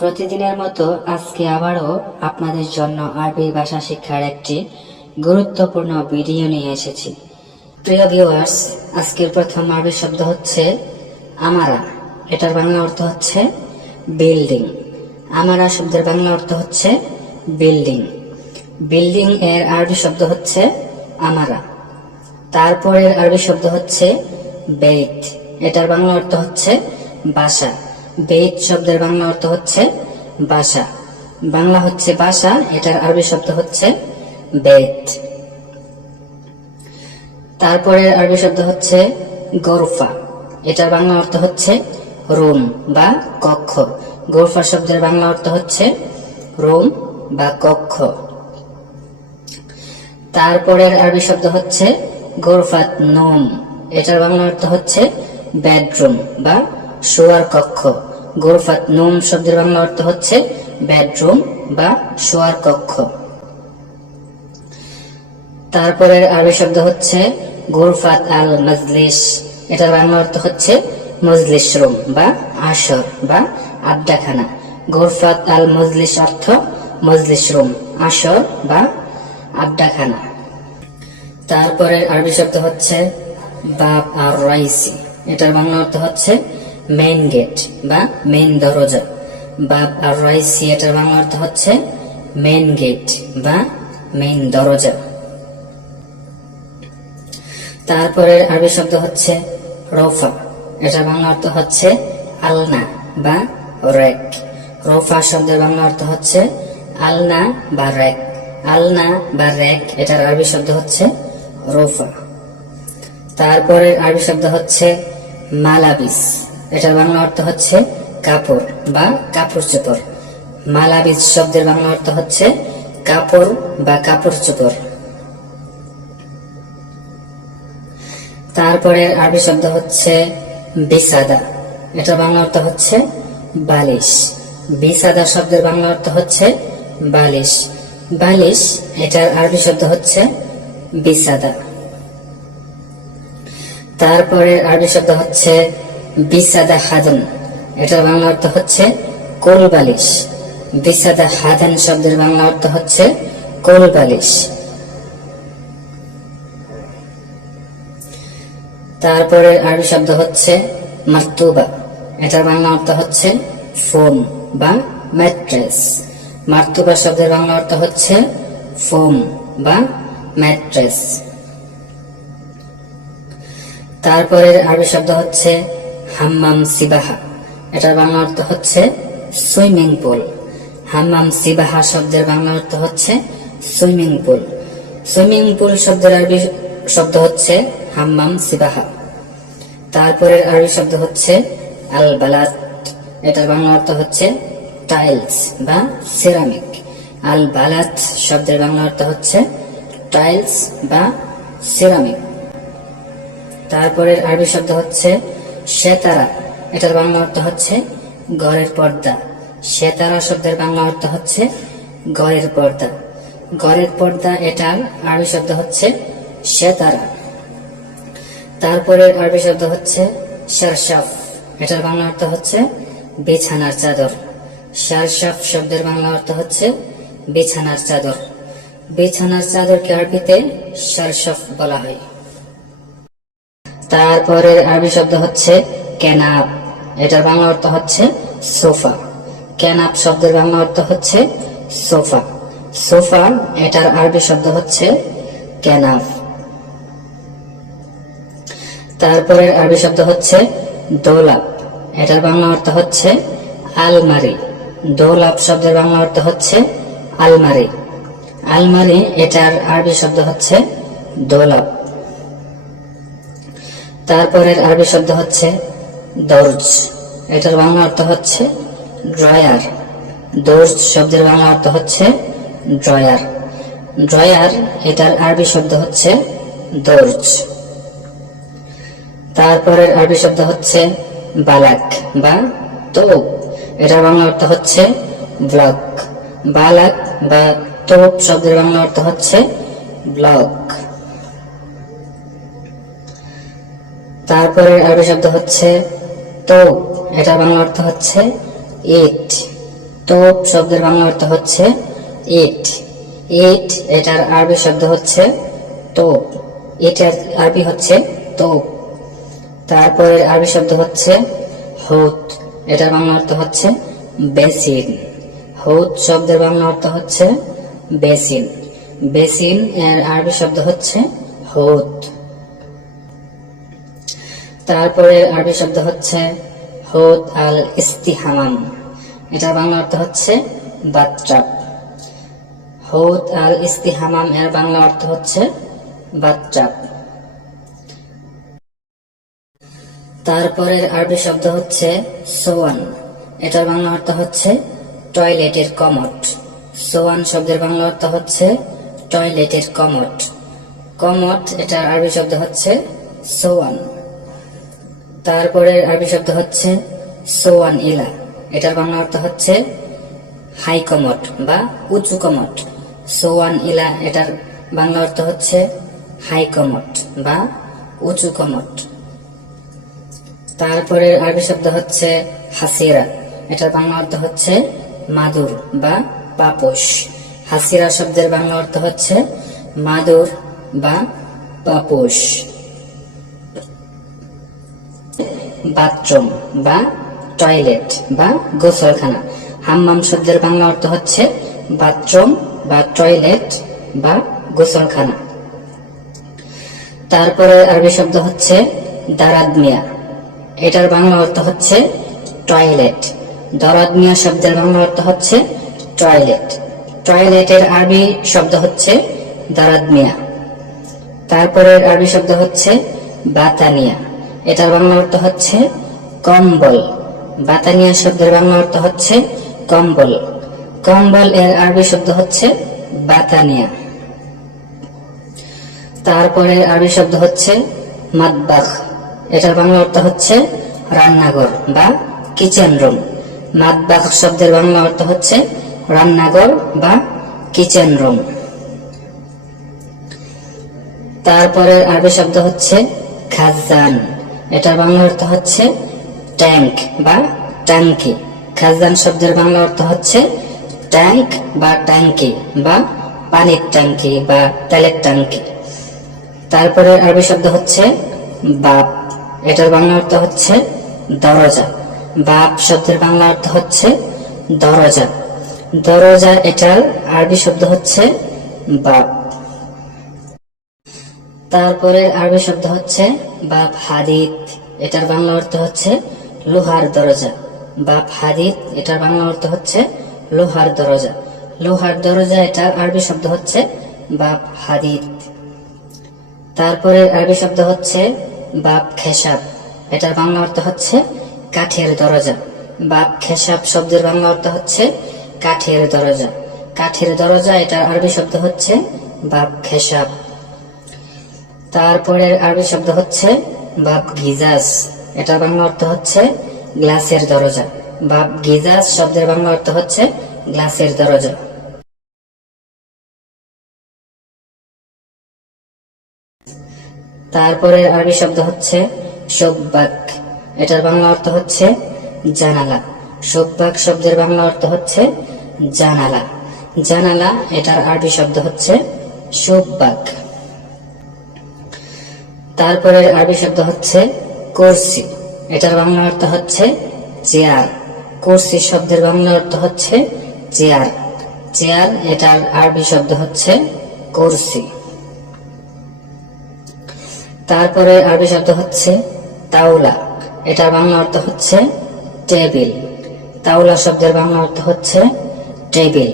প্রতিদিনের মতো আজকে আবারও আপনাদের জন্য আরবি ভাষা শিক্ষার একটি গুরুত্বপূর্ণ ভিডিও নিয়ে এসেছি। প্রিয় ভিউয়ার্স আজকের প্রথম আরবি শব্দ হচ্ছে আমারা। এটার বাংলা অর্থ হচ্ছে বিল্ডিং আমারা শব্দের বাংলা অর্থ হচ্ছে বিল্ডিং বিল্ডিং এর আরবি শব্দ হচ্ছে আমারা। তারপরের আরবি শব্দ হচ্ছে বেইত এটার বাংলা অর্থ হচ্ছে বাসা। বেইত শব্দের বাংলা অর্থ হচ্ছে বাসা। বাংলা হচ্ছে বাসা, এটার আরবি শব্দ হচ্ছে বেত। তারপরের আরবি শব্দ হচ্ছে গোরফা। এটার বাংলা অর্থ হচ্ছে রুম বা কক্ষ। গোরফা শব্দের বাংলা অর্থ হচ্ছে রুম বা কক্ষ। তারপরের আরবি শব্দ হচ্ছে গোরফাত নোম। এটার বাংলা অর্থ হচ্ছে বেডরুম বা শোয়ার কক্ষ। গোরফাত নোম শব্দের বাংলা অর্থ হচ্ছে বেডরুম বা শোয়ার কক্ষ। তারপরের আরবি শব্দ হচ্ছে গোরফাত আল মজলিস। এটার বাংলা অর্থ হচ্ছে মজলিস রুম বা আসর বা আড্ডাখানা। গোরফাত আল মজলিস অর্থ মজলিস রুম, আসর বা আড্ডাখানা। তারপরের আরবি শব্দ হচ্ছে বাপ আর রাইসি এটার বাংলা অর্থ হচ্ছে মেইন গেট বা মেইন দরজা বা রাইসি এটার বাংলা অর্থ হচ্ছে মেইন গেট বা মেইন দরজা। তারপরের আরবি শব্দ হচ্ছে রফা। এটার বাংলা অর্থ হচ্ছে আলনা বা রেক। রফা শব্দের বাংলা অর্থ হচ্ছে আলনা বা রেক। আলনা বা রেক, এটার আরবি শব্দ হচ্ছে রোফা। তারপরের আরবি শব্দ হচ্ছে মালাবিস। এটার বাংলা অর্থ হচ্ছে কাপড় বা কাপড় চোপড়। মালাবিস শব্দের বাংলা অর্থ হচ্ছে কাপড় বা কাপড় চোপড়। তারপরে আরবি শব্দ হচ্ছে বিসাদা। এটার বাংলা অর্থ হচ্ছে বালিশ। বিসাদা শব্দের বাংলা অর্থ হচ্ছে বালিশ। বালিশ, এটার আরবি শব্দ হচ্ছে বিসাদা। তারপরে আরবি শব্দ হচ্ছে বিসাদা হাদন। এটার বাংলা অর্থ হচ্ছে কোল বালিশ। বিসাদা হাদান শব্দের বাংলা অর্থ হচ্ছে কোল বালিশ। তারপরে আরবি শব্দ হচ্ছে মার্তুবা। এটার বাংলা অর্থ হচ্ছে ফোম বা ম্যাট্রেস। মার্তুবা শব্দের বাংলা অর্থ হচ্ছে ফোম বা ম্যাট্রেস। তারপরের আরবি শব্দ হচ্ছে হাম্মাম সিবাহা। এটার বাংলা অর্থ হচ্ছে সুইমিং পুল। হাম্মাম সিবাহা শব্দের বাংলা অর্থ হচ্ছে সুইমিং পুল। সুইমিং পুল শব্দের আরবি শব্দ হচ্ছে হাম্মাম সিবাহা। তারপরের আরবি শব্দ হচ্ছে আল বালাত এটার বাংলা অর্থ হচ্ছে টাইলস বা সিরামিক। আল বালাত শব্দের বাংলা অর্থ হচ্ছে টাইলস বা সিরামিক। তারপরের আরবি শব্দ হচ্ছে শেতারা এটার বাংলা অর্থ হচ্ছে ঘরের পর্দা। শেতারা শব্দের বাংলা অর্থ হচ্ছে ঘরের পর্দা। ঘরের পর্দা, এটার আরবি শব্দ হচ্ছে শেতারা তারপরের আরবি শব্দ হচ্ছে শারশাফ। এটার বাংলা অর্থ হচ্ছে বিছানার চাদর। শারশাফ শব্দের বাংলা অর্থ হচ্ছে বিছানার চাদর। বিছানার চাদরকে আরবিতে শারশাফ বলা হয়। তারপরের আরবি শব্দ হচ্ছে কেনাব। এটার বাংলা অর্থ হচ্ছে সোফা। কেনাব শব্দের বাংলা অর্থ হচ্ছে সোফা। সোফা, এটার আরবি শব্দ হচ্ছে কেনাব। তারপরের আরবি শব্দ হচ্ছে দোলাপ এটার বাংলা অর্থ হচ্ছে আলমারি। দোলাপ শব্দের বাংলা অর্থ হচ্ছে আলমারি। আলমারি, এটার আরবি শব্দ হচ্ছে দোলাপ তারপরের আরবি শব্দ হচ্ছে দর্জ। এটার বাংলা অর্থ হচ্ছে ড্রয়ার। দর্জ শব্দের বাংলা অর্থ হচ্ছে ড্রয়ার। ড্রয়ার, এটার আরবি শব্দ হচ্ছে দর্জ। তারপরের আরবি শব্দ হচ্ছে বালাক বা তোপ। এটার বাংলা অর্থ হচ্ছে ব্লক। বালাক বা তোপ শব্দের বাংলা অর্থ হচ্ছে ব্লক। তারপরে আরবি শব্দ হচ্ছে তো, এটা বাংলা অর্থ হচ্ছে ইট তোপ শব্দের বাংলা অর্থ হচ্ছে ইট ইট এটার আরবি শব্দ হচ্ছে তোপ এটার আরবি হচ্ছে তোপ তারপরে আরবি শব্দ হচ্ছে হুত, এটার বাংলা অর্থ হচ্ছে বেসিন হুত শব্দের বাংলা অর্থ হচ্ছে বেসিন বেসিন এর আরবি শব্দ হচ্ছে হুত। তারপরে আরবি শব্দ হচ্ছে হুত আল ইস্তিহামাম। এটার বাংলা অর্থ হচ্ছে বাথটাব হুত আল ইস্তিহামাম, এর বাংলা অর্থ হচ্ছে বাথটাব তারপরের আরবি শব্দ হচ্ছে সোয়ান। এটার বাংলা অর্থ হচ্ছে টয়লেটের কমট। সোয়ান শব্দের বাংলা অর্থ হচ্ছে টয়লেটের কমট। কমট, এটার আরবি শব্দ হচ্ছে সোয়ান। তারপরের আরবি শব্দ হচ্ছে সোয়ান ইলা। এটার বাংলা অর্থ হচ্ছে হাই কমট বা উঁচু কমট সোয়ান ইলা, এটার বাংলা অর্থ হচ্ছে হাই কমট বা উঁচু কমট তারপরে আরবি শব্দ হচ্ছে হাসিরা। এটার বাংলা অর্থ হচ্ছে মাদুর বা পাপোশ। হাসিরা শব্দের বাংলা অর্থ হচ্ছে মাদুর বা পাপোশ। বাথরুম বা টয়লেট বা গোসলখানা। হাম্মাম শব্দের বাংলা অর্থ হচ্ছে বাথরুম বা টয়লেট বা গোসলখানা। তারপরে আরবি শব্দ হচ্ছে দারাদ মিয়া। এটার বাংলা অর্থ হচ্ছে টয়লেট। দরাদ মিয়া শব্দের বাংলা অর্থ হচ্ছে টয়লেট। টয়লেটের আরবি শব্দ হচ্ছে দারাদ মিয়া। তারপরে আরবি শব্দ হচ্ছে বাতানিয়া। এটার বাংলা অর্থ হচ্ছে কম্বল। বাতানিয়া শব্দের বাংলা অর্থ হচ্ছে কম্বল। কম্বল এর আরবি শব্দ হচ্ছে বাতানিয়া। তারপরে আরবি শব্দ হচ্ছে মাদবাখ এটার বাংলা অর্থ হচ্ছে রান্নাঘর বা কিচেন রুম মাদবাখ শব্দের বাংলা অর্থ হচ্ছে রান্নাঘর বা কিচেন রুম তারপরে আরবি শব্দ হচ্ছে খাজান। এটার বাংলা অর্থ হচ্ছে ট্যাঙ্ক বা ট্যাঙ্কি। খাজদান শব্দের বাংলা অর্থ হচ্ছে ট্যাঙ্ক বা ট্যাঙ্কি বা পানির ট্যাঙ্কি বা তেলের ট্যাঙ্কি। তারপরে আরবি শব্দ হচ্ছে বাপ। এটার বাংলা অর্থ হচ্ছে দরজা। বাপ শব্দের বাংলা অর্থ হচ্ছে দরজা। দরজা এটার আরবি শব্দ হচ্ছে বাপ। তারপরে আরবি শব্দ হচ্ছে বাপ হাদিদ। এটার বাংলা অর্থ হচ্ছে লোহার দরজা। বাপ হাদিদ, এটার বাংলা অর্থ হচ্ছে লোহার দরজা। লোহার দরজা এটার আরবি শব্দ হচ্ছে বাপ হাদিদ। তারপরে আরবি শব্দ হচ্ছে বাপ খেসাব। এটার বাংলা অর্থ হচ্ছে কাঠের দরজা। বাপ খেসাব শব্দের বাংলা অর্থ হচ্ছে কাঠের দরজা। কাঠের দরজা, এটার আরবি শব্দ হচ্ছে বাপ খেসাব। তারপরে আরবি শব্দ হচ্ছে বাপ গিজাস। এটার বাংলা অর্থ হচ্ছে গ্লাসের দরজা। বাপ গিজাস শব্দের বাংলা অর্থ হচ্ছে গ্লাসের দরজা। তারপরে আরবি শব্দ হচ্ছে সব্বাক এটার বাংলা অর্থ হচ্ছে জানালা। সব্বাক শব্দের বাংলা অর্থ হচ্ছে জানালা। জানালা, এটার আরবি শব্দ হচ্ছে সব্বাক তারপরে আরবি শব্দ হচ্ছে কোর্সি। এটার বাংলা অর্থ হচ্ছে চেয়ার। কোর্সি শব্দের বাংলা অর্থ হচ্ছে চেয়ার। চেয়ার, এটার আরবি শব্দ হচ্ছে কোর্সি। তারপরে আরবি শব্দ হচ্ছে তাওলা। এটার বাংলা অর্থ হচ্ছে টেবিল। তাওলা শব্দের বাংলা অর্থ হচ্ছে টেবিল।